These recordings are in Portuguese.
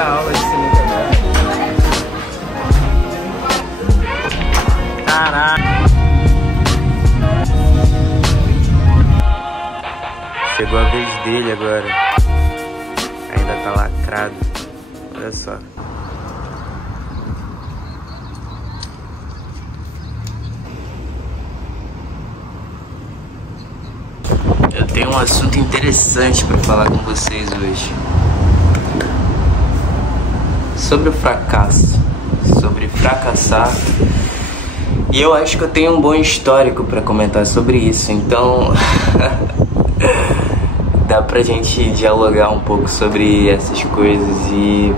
primeira aula de sinuca dela. Caraca! Chegou a vez dele agora. Ainda tá lacrado. Olha só. Eu tenho um assunto interessante para falar com vocês hoje. Sobre o fracasso. Sobre fracassar. E eu acho que eu tenho um bom histórico para comentar sobre isso. Então dá pra gente dialogar um pouco sobre essas coisas. E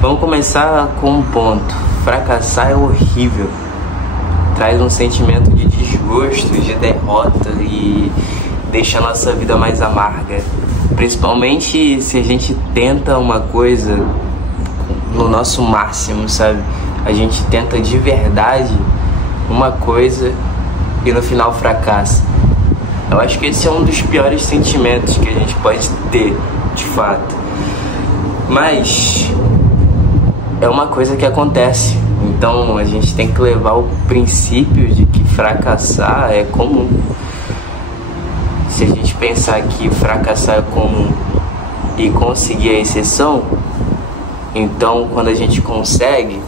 vamos começar com um ponto. Fracassar é horrível. Traz um sentimento de desgosto, de derrota e deixa a nossa vida mais amarga. Principalmente se a gente tenta uma coisa no nosso máximo, sabe? A gente tenta de verdade uma coisa e no final fracassa. Eu acho que esse é um dos piores sentimentos que a gente pode ter, de fato. Mas é uma coisa que acontece. Então a gente tem que levar o princípio de que fracassar é comum. Se a gente pensar que fracassar é comum e conseguir a exceção, então quando a gente consegue,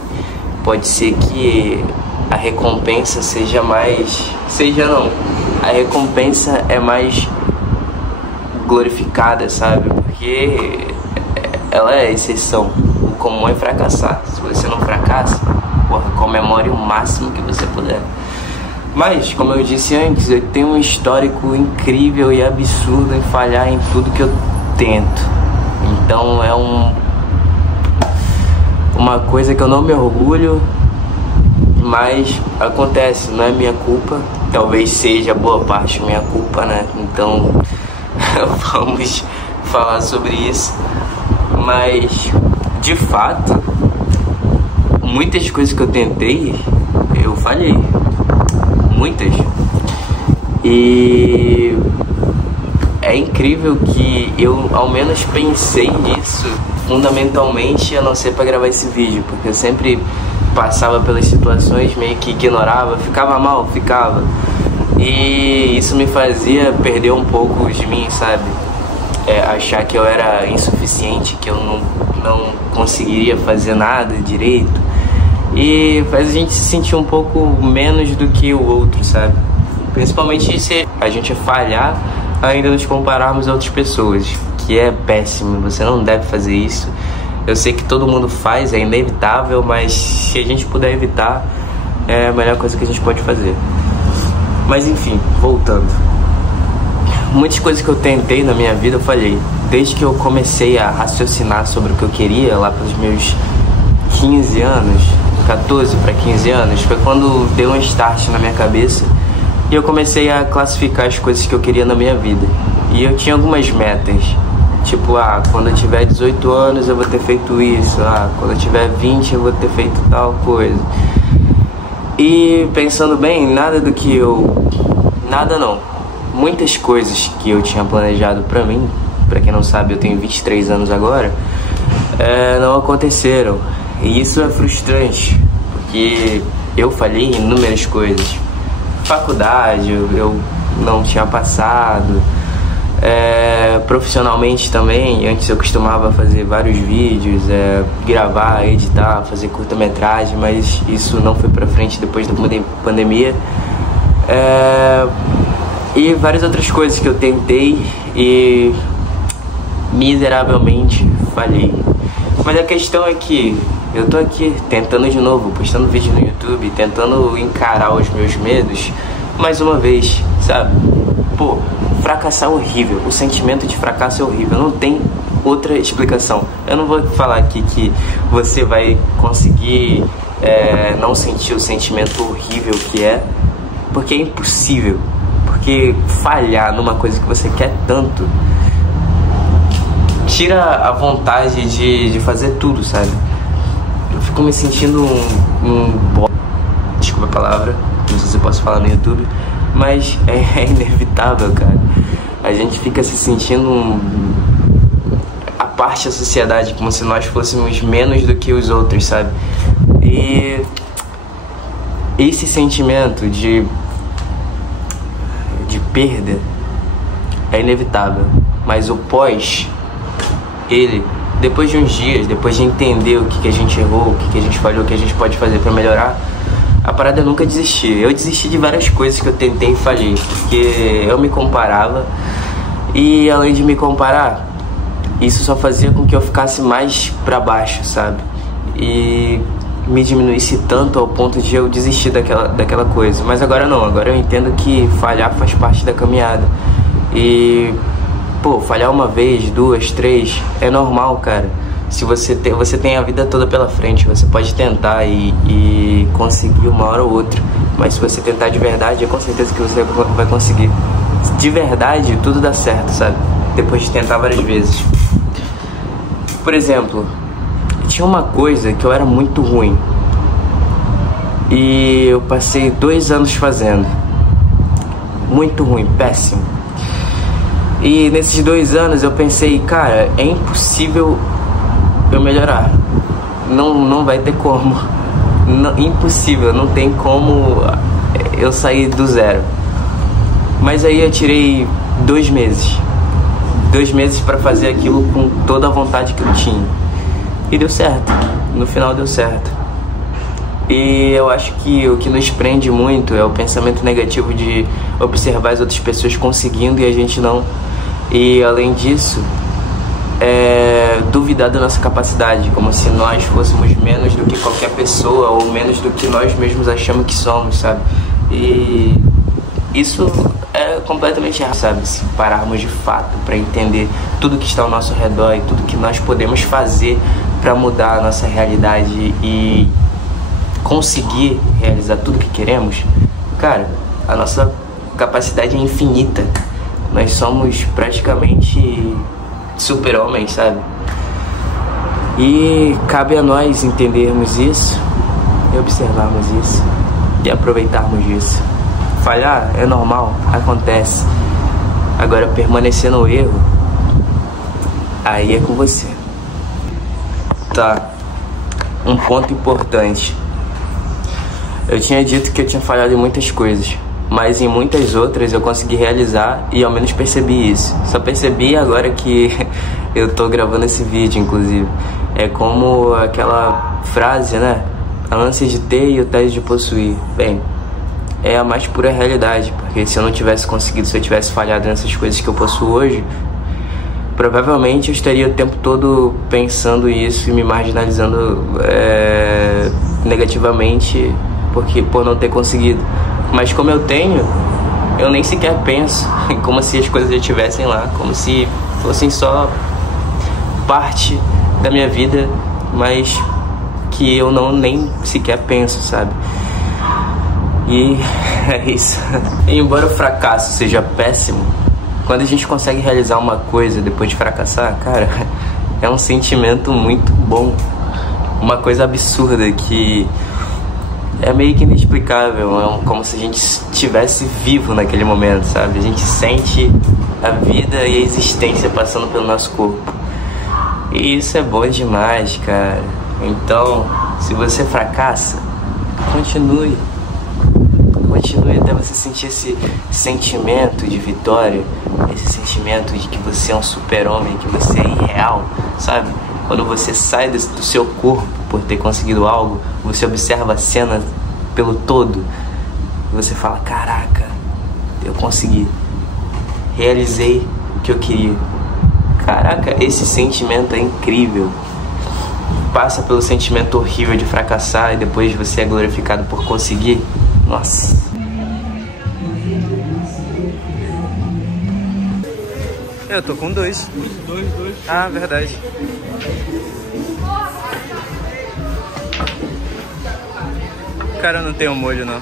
pode ser que a recompensa seja mais... a recompensa é mais glorificada, sabe? Porque ela é a exceção. O comum é fracassar. Se você não fracassa, porra, comemore o máximo que você puder. Mas, como eu disse antes, eu tenho um histórico incrível e absurdo em falhar em tudo que eu tento. Então é uma coisa que eu não me orgulho, mas acontece, não é minha culpa. Talvez seja boa parte minha culpa, né? Então vamos falar sobre isso. Mas, de fato, muitas coisas que eu tentei, eu falhei. Muitas. E é incrível que eu ao menos pensei nisso fundamentalmente, a não ser para gravar esse vídeo, porque eu sempre passava pelas situações, meio que ignorava, ficava mal, e isso me fazia perder um pouco de mim, sabe? Achar que eu era insuficiente, que eu não conseguiria fazer nada direito. E faz a gente se sentir um pouco menos do que o outro, sabe? Principalmente se a gente falhar, ainda nos compararmos a outras pessoas, que é péssimo, você não deve fazer isso. Eu sei que todo mundo faz, é inevitável, mas se a gente puder evitar, é a melhor coisa que a gente pode fazer. Mas enfim, voltando. Muitas coisas que eu tentei na minha vida eu falhei. Desde que eu comecei a raciocinar sobre o que eu queria, lá pelos meus 15 anos, 14 para 15 anos, foi quando deu um start na minha cabeça e eu comecei a classificar as coisas que eu queria na minha vida. E eu tinha algumas metas, tipo, quando eu tiver 18 anos eu vou ter feito isso, quando eu tiver 20 eu vou ter feito tal coisa. E pensando bem, muitas coisas que eu tinha planejado pra mim, pra quem não sabe, eu tenho 23 anos agora, não aconteceram. E isso é frustrante, porque eu falhei em inúmeras coisas. Faculdade, eu não tinha passado. Profissionalmente também, antes eu costumava fazer vários vídeos, gravar, editar, fazer curta-metragem, mas isso não foi pra frente depois da pandemia. E várias outras coisas que eu tentei e miseravelmente falhei. Mas a questão é que eu tô aqui tentando de novo, postando vídeo no YouTube, tentando encarar os meus medos mais uma vez, sabe? Pô, fracassar é horrível, o sentimento de fracasso é horrível, não tem outra explicação. Eu não vou falar aqui que você vai conseguir não sentir o sentimento horrível que é, porque é impossível. Porque falhar numa coisa que você quer tanto tira a vontade de fazer tudo, sabe? Eu fico me sentindo desculpa a palavra, não sei se eu posso falar no YouTube, mas é inevitável, cara. A gente fica se sentindo parte da sociedade, como se nós fôssemos menos do que os outros, sabe? E esse sentimento de perda é inevitável, mas o pós, depois de uns dias, depois de entender o que a gente errou, o que a gente falhou, o que a gente pode fazer pra melhorar, a parada é nunca desistir. Eu desisti de várias coisas que eu tentei e falhei, porque eu me comparava, e além de me comparar, isso só fazia com que eu ficasse mais pra baixo, sabe? E me diminuísse tanto ao ponto de eu desistir daquela coisa. Mas agora não, agora eu entendo que falhar faz parte da caminhada. E, pô, falhar uma vez, duas, três, é normal, cara. Se você tem a vida toda pela frente, você pode tentar e conseguir uma hora ou outra. Mas se você tentar de verdade, é com certeza que você vai conseguir. De verdade, tudo dá certo, sabe? Depois de tentar várias vezes. Por exemplo, tinha uma coisa que eu era muito ruim e eu passei 2 anos fazendo. Muito ruim, péssimo. E nesses 2 anos eu pensei, cara, é impossível eu melhorar. Não vai ter como. Impossível, não tem como eu sair do zero. Mas aí eu tirei 2 meses. 2 meses pra fazer aquilo com toda a vontade que eu tinha. E deu certo. No final deu certo. E eu acho que o que nos prende muito é o pensamento negativo de observar as outras pessoas conseguindo e a gente não. E além disso, duvidar da nossa capacidade, como se nós fôssemos menos do que qualquer pessoa ou menos do que nós mesmos achamos que somos, sabe? E isso é completamente errado, sabe? Se pararmos de fato para entender tudo que está ao nosso redor e tudo que nós podemos fazer para mudar a nossa realidade e conseguir realizar tudo que queremos, cara, a nossa capacidade é infinita. Nós somos praticamente super-homens, sabe? E cabe a nós entendermos isso e observarmos isso e aproveitarmos disso. Falhar é normal, acontece. Agora permanecer no erro, aí é com você. Tá, um ponto importante. Eu tinha dito que eu tinha falhado em muitas coisas, mas em muitas outras eu consegui realizar e ao menos percebi isso. Só percebi agora que eu tô gravando esse vídeo, inclusive. É como aquela frase, né? A ânsia de ter e o tédio de possuir. Bem, é a mais pura realidade, porque se eu não tivesse conseguido, se eu tivesse falhado nessas coisas que eu possuo hoje, provavelmente eu estaria o tempo todo pensando isso e me marginalizando negativamente por não ter conseguido. Mas como eu tenho, eu nem sequer penso, como se as coisas já estivessem lá, como se fossem só parte da minha vida, mas que eu nem sequer penso, sabe? E é isso. E embora o fracasso seja péssimo, quando a gente consegue realizar uma coisa depois de fracassar, cara, é um sentimento muito bom. Uma coisa absurda que é meio que inexplicável. É como se a gente estivesse vivo naquele momento, sabe? A gente sente a vida e a existência passando pelo nosso corpo. E isso é bom demais, cara. Então, se você fracassa, continue até você sentir esse sentimento de vitória, esse sentimento de que você é um super-homem, que você é irreal, sabe? Quando você sai do seu corpo por ter conseguido algo, você observa a cena pelo todo e você fala, caraca, eu consegui, realizei o que eu queria. Caraca, esse sentimento é incrível. Passa pelo sentimento horrível de fracassar e depois você é glorificado por conseguir. Nossa. Eu tô com 2. Dois. Ah, verdade. Cara, não tem um molho não.